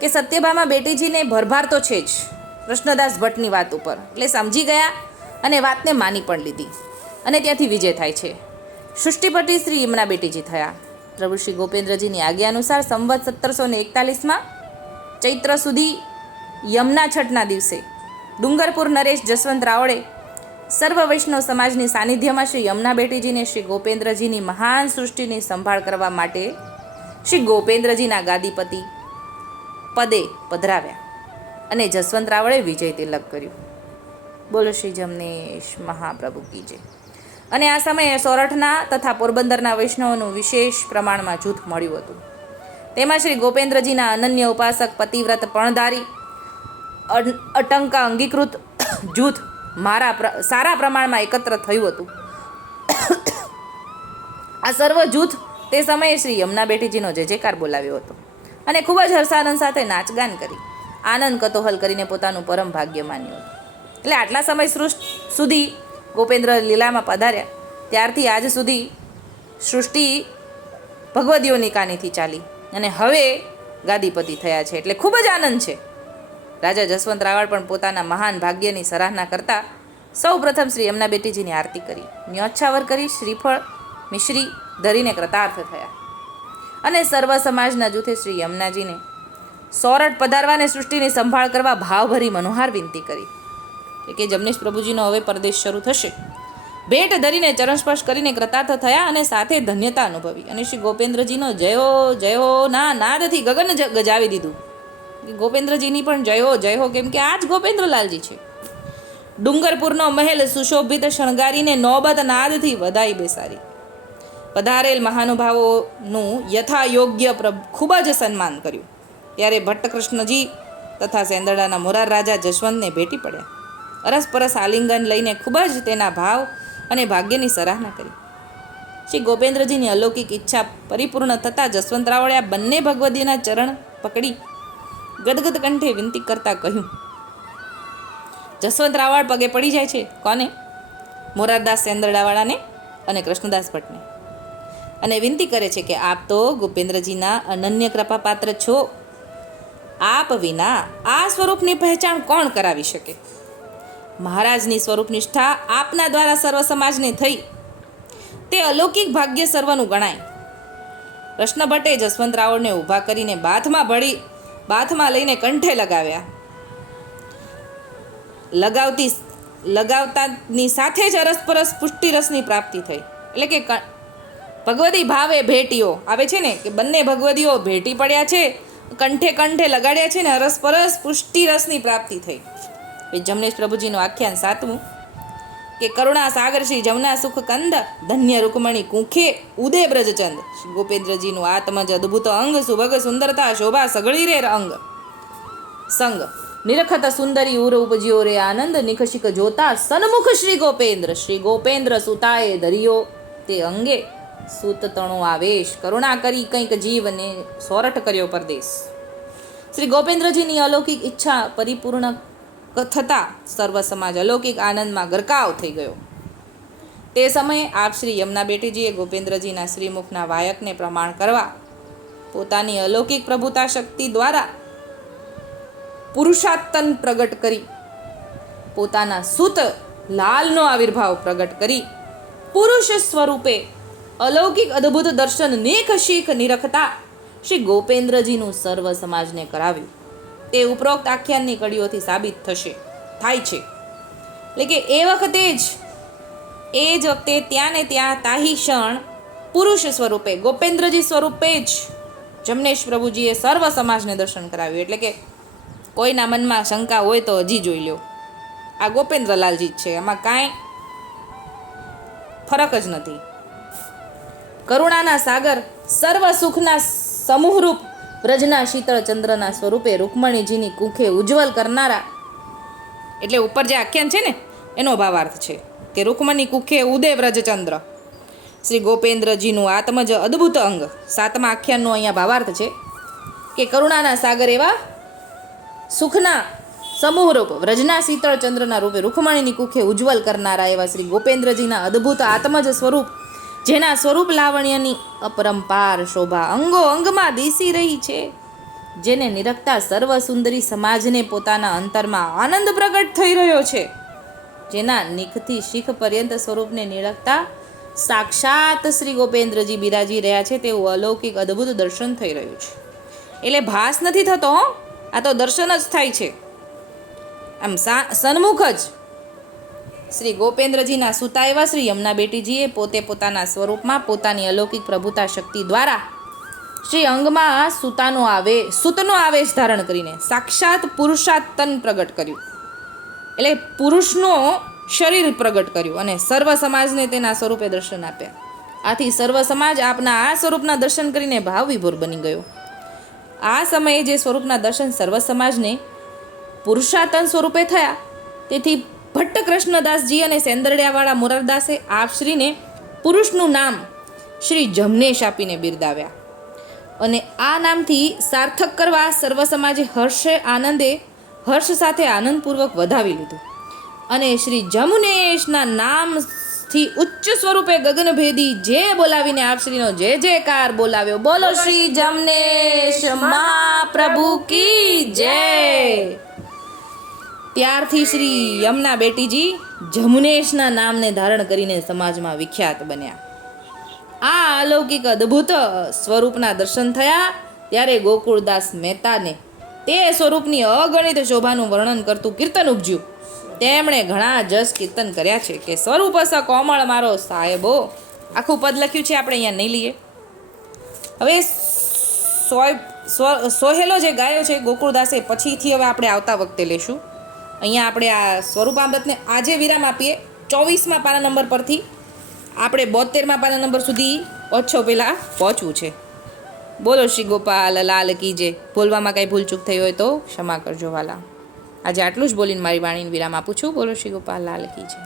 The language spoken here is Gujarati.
કે સત્યભામા બેટીજીને ભરભાર તો છે જ. કૃષ્ણદાસ ભટ્ટની વાત ઉપર. એટલે સમજી ગયા અને વાતને માની પણ લીધી. અને ત્યાંથી વિજય થાય છે. સૃષ્ટિપતિ શ્રી યમના બેટીજી થયા. પ્રભુ શ્રી ગોપેન્દ્રજીની આજ્ઞા અનુસાર સંવત સત્તરસો ને એકતાલીસમાં ચૈત્ર સુધી યમના છઠના દિવસે ડુંગરપુર નરેશ જસવંત રાવળે સર્વ વૈષ્ણવ સમાજની સાનિધ્યમાં શ્રી યમુના બેટીજીને શ્રી ગોપેન્દ્રજીની મહાન સૃષ્ટિની સંભાળ કરવા માટે શ્રી ગોપેન્દ્રજીના ગાદીપતિ પદે પધરાવ્યા અને જસવંત રાવળે વિજય તિલક કર્યું. બોલો શ્રી જમનેશ મહાપ્રભુ કી જય. અને આ સમયે સોરઠના તથા પોરબંદરના વૈષ્ણવોનું વિશેષ પ્રમાણમાં જૂથ મળ્યું હતું. તેમાં શ્રી ગોપેન્દ્રજીના અનન્ય ઉપાસક પતિવ્રત પણધારી અટંકા અંગીકૃત જૂથ મારા સારા પ્રમાણમાં એકત્ર થયું હતું. આ સર્વ જૂથ તે સમયે શ્રી યમુના બેટીજીનો જય જયકાર બોલાવ્યો હતો. અને ખૂબ જ હર્ષાનંદ સાથે નાચગાન કરી. આનંદ કતોહલ કરીને પોતાનું પરમ ભાગ્ય માન્યું એટલે આટલા સમય સૃષ્ટિ સુધી ગોપેન્દ્ર લીલામાં પધાર્યા. ત્યારથી આજ સુધી સૃષ્ટિ ભગવદીઓની કાનીથી ચાલી અને હવે ગાદીપતિ થયા છે. એટલે ખૂબ જ આનંદ છે. રાજા જસવંત રાવળ પણ પોતાના મહાન ભાગ્યની સરાહના કરતા સૌ પ્રથમ શ્રી યમના બેટીજીની આરતી કરી. ન્યોચ્છાવર કરી, શ્રીફળ, મિશ્રી ધરીને કૃતાર્થ થયા. અને સર્વ સમાજના જૂથે શ્રી યમુનાજીને. સોરઠ પધારવાને સૃષ્ટિની સંભાળ કરવા ભાવભરી મનોહાર વિનંતી કરી. કે જમનેશ પ્રભુજીનો હવે પરદેશ શરૂ થશે. ભેટ ધરીને ચરણસ્પર્શ કરીને કૃતાર્થ થયા અને સાથે ધન્યતા અનુભવી. અને શ્રી ગોપેન્દ્રજીનો જયો જયો, ના, નાદથી ગગન ગજાવી દીધું. ગોપેન્દ્રજીની પણ જયો, જય, કેમ કે આ જ ગોપેન્દ્રલાલજી છે. ડુંગરપુરનો મહેલ સુશોભિત શણગારીને નોબત નાદથી વધાઈ બેસારી પધારેલ મહાનુભાવોનું યથાયોગ્ય ખૂબ જ સન્માન કર્યું. ત્યારે ભટ્ટકૃષ્ણજી તથા સેંદડાના મોરાર રાજા જશવંતને ભેટી પડ્યા. અરસપરસ આલિંગન લઈને ખૂબ જ તેના ભાવ અને ભાગ્યની સરાહના કરી. શ્રી ગોપેન્દ્રજીની અલૌકિક ઈચ્છા પરિપૂર્ણ થતાં જસવંત રાવળે આ બંને ભગવદીના ચરણ પકડી ગદગદ કંઠે વિનંતી કરતા કહ્યું, જસવંત રાવળ પગે પડી જાય છે. કોને? મોરારદાસ સેંદરડાવાળાને અને કૃષ્ણદાસ ભટ્ટને. અને વિનંતી કરે છે કે આપ તો ગોપેન્દ્રજીના અનન્ય કૃપાપાત્ર છો. આપ વિના આ સ્વરૂપની પહેચાણ કોણ કરાવી શકે? મહારાજની સ્વરૂપ નિષ્ઠા આપના દ્વારા સર્વ સમાજને થઈ. તે અલૌકિક ભાગ્ય સર્વનું ગણાય. કૃષ્ણ ભટ્ટે જસવંત રાવળને ઊભા કરીને બાથમાં ભળી, બાથમાં લઈને કંઠે લગાવ્યા. લગાવતી, લગાવતાની સાથે જ અરસપરસ પુષ્ટિરસની પ્રાપ્તિ થઈ. એટલે કે ભગવદી ભાવે ભેટીઓ. આવે છે ને કે બંને ભગવદીઓ ભેટી પડ્યા છે, કંઠે કંઠે લગાડ્યા છે ને અરસપરસ પુષ્ટિરસની પ્રાપ્તિ થઈ. એ જમનેશ પ્રભુજીનું આખ્યાન સાતમું. કે કરુણા સાગર શ્રી જમના સુખ કંદ, ધન્ય રૂકમણી કુંખે ઉદય બ્રજચંદ. ગોપેન્દ્રજીનું આત્મજ અદ્ભુત અંગ, સુભગ સુંદરતા શોભા સગળી રે અંગ. સંગ. નિરખત સુંદરી ઉર ઉપજ્યો રે આનંદ નિખશિક જોતા સન્મુખ શ્રી ગોપેન્દ્ર. શ્રી ગોપેન્દ્ર સુતાએ ધર્યો તે અંગે સૂત તણો આવેશ, કરુણા કરી કંઈક જીવને સોરઠ કર્યો પરદેશ. શ્રી ગોપેન્દ્રજીની અલૌકિક ઈચ્છા પરિપૂર્ણ થતાં સર્વ સમાજ અલૌકિક આનંદમાં ગરકાવ થઈ ગયો. તે સમયે આપ શ્રી યમુના બેટીજીએ ગોપેન્દ્રજીના શ્રીમુખના વાયકને પ્રમાણ કરવા, પોતાની અલૌકિક પ્રભુતા શક્તિ દ્વારા પુરુષાત્તન પ્રગટ કરી, પોતાના સુત લાલનો આવિર્ભાવ પ્રગટ કરી, પુરુષ સ્વરૂપે અલૌકિક અદ્ભુત દર્શન નેક શીખ નિરખતા શ્રી ગોપેન્દ્રજીનું સર્વ સમાજને કરાવ્યું. તે ઉપરોક્ત આખ્યાનની કડીઓથી સાબિત થશે, થાય છે. એટલે કે એ વખતે જ, એ જ વખતે ત્યાં ને ત્યાં તાહી ક્ષણ પુરુષ સ્વરૂપે, ગોપેન્દ્રજી સ્વરૂપે જ જમનેશ પ્રભુજીએ સર્વ સમાજને દર્શન કરાવ્યું. એટલે કે કોઈના મનમાં શંકા હોય તો હજી જોઈ લો આ ગોપેન્દ્રલાલજી જ છે, એમાં કાંઈ ફરક જ નથી. કરુણાના સાગર, સર્વ સુખના સમૂહરૂપ વ્રજના શીતળ ચંદ્રના સ્વરૂપે રૂકમણીજીની કુખે ઉજ્જવલ કરનારા એટલે ઉપર જે આખ્યાન છે ને, એનો ભાવાર્થ છે કે રૂકમણી કુખે ઉદય વ્રજચંદ્ર. શ્રી ગોપેન્દ્રજીનું આત્મજ અદ્ભુત અંગ, સાતમા આખ્યાનનો અહીંયા ભાવાર્થ છે કે કરુણાના સાગર એવા સુખના સમૂહરૂપ વ્રજના શીતળ ચંદ્રના રૂપે રૂકમણીની કુખે ઉજ્જવલ કરનારા એવા શ્રી ગોપેન્દ્રજીના અદ્ભુત આત્મજ સ્વરૂપ જેના સ્વરૂપ લાવણ્યની અપરંપાર શોભા અંગો અંગમાં દીસી રહી છે, જેને નિરખતા સર્વ સુંદરી સમાજને પોતાના અંતરમાં આનંદ પ્રગટ થઈ રહ્યો છે. જેના નિખથી શીખ પર્યંત સ્વરૂપને નિરખતા સાક્ષાત શ્રી ગોપેન્દ્રજી બિરાજી રહ્યા છે, તેવું અલૌકિક અદ્ભુત દર્શન થઈ રહ્યું છે. એટલે ભાસ નથી થતો આ તો દર્શન જ થાય છે. આમ સન્મુખ જ શ્રી ગોપેન્દ્રજીના સુતા એવા શ્રી યમુના બેટીજીએ પોતે પોતાના સ્વરૂપમાં પોતાની અલૌકિક પ્રભુતા શક્તિ દ્વારા શ્રી અંગમાં સુતાનો આવે, સુતનો આવેશ ધારણ કરીને સાક્ષાત પુરુષાતન પ્રગટ કર્યું. એટલે પુરુષનો શરીર પ્રગટ કર્યું અને સર્વ સમાજને તેના સ્વરૂપે દર્શન આપ્યા. આથી સર્વ સમાજ આપના આ સ્વરૂપના દર્શન કરીને ભાવ વિભોર બની ગયો. આ સમયે જે સ્વરૂપના દર્શન સર્વ સમાજને પુરુષાતન સ્વરૂપે થયા, તેથી ભટ્ટ કૃષ્ણદાસજી અને સેંદરડિયાવાળા મોરારદાસે આપશ્રીને પુરુષનું નામ શ્રી જમનેશ આપીને બિરદાવ્યા. અને આ નામથી સાર્થક કરવા સર્વ સમાજે હર્ષે આનંદે, હર્ષ સાથે આનંદપૂર્વક વધાવી લીધું. અને શ્રી જમુનેશના નામથી ઉચ્ચ સ્વરૂપે ગગનભેદી જે બોલાવીને આપશ્રીનો જે જયકાર બોલાવ્યો. બોલો શ્રી જમનેશ, મહાપ્રભુ કી જય. ત્યારથી શ્રી યમના બેટીજી જમુનેશના નામને ધારણ કરીને સમાજમાં વિખ્યાત બન્યા. આ અલૌકિક અદ્ભુત સ્વરૂપના દર્શન થયા, ત્યારે ગોકુળદાસ મહેતાને તે સ્વરૂપની અગણિત શોભાનું વર્ણન કરતું કીર્તન ઉપજ્યું. તેમણે ઘણા જસ કીર્તન કર્યા છે કે, સ્વરૂપ સ કોમળ મારો સાહેબો. આખું પદ લખ્યું છે, આપણે અહીંયા નહીં લઈએ. હવે સોય સોહેલો જે ગાયો છે ગોકુળદાસે પછીથી હવે આપણે આવતા વખતે લેશું. અહીંયા આપણે આ સ્વરૂપામૃતને આજે વિરામ આપીએ. ચોવીસમાં પાના નંબર પરથી આપણે બોતેરમાં પાના નંબર સુધી ઓછો પહેલાં પહોંચવું છે. બોલો શ્રી ગોપાલ, લાલ કીજે બોલવામાં કાંઈ ભૂલચૂક થઈ હોય તો ક્ષમા કરજો વાલા. આજે આટલું જ બોલીને મારી વાણીને વિરામ આપું છું. બોલો શ્રી ગોપાલ, લાલ કીજે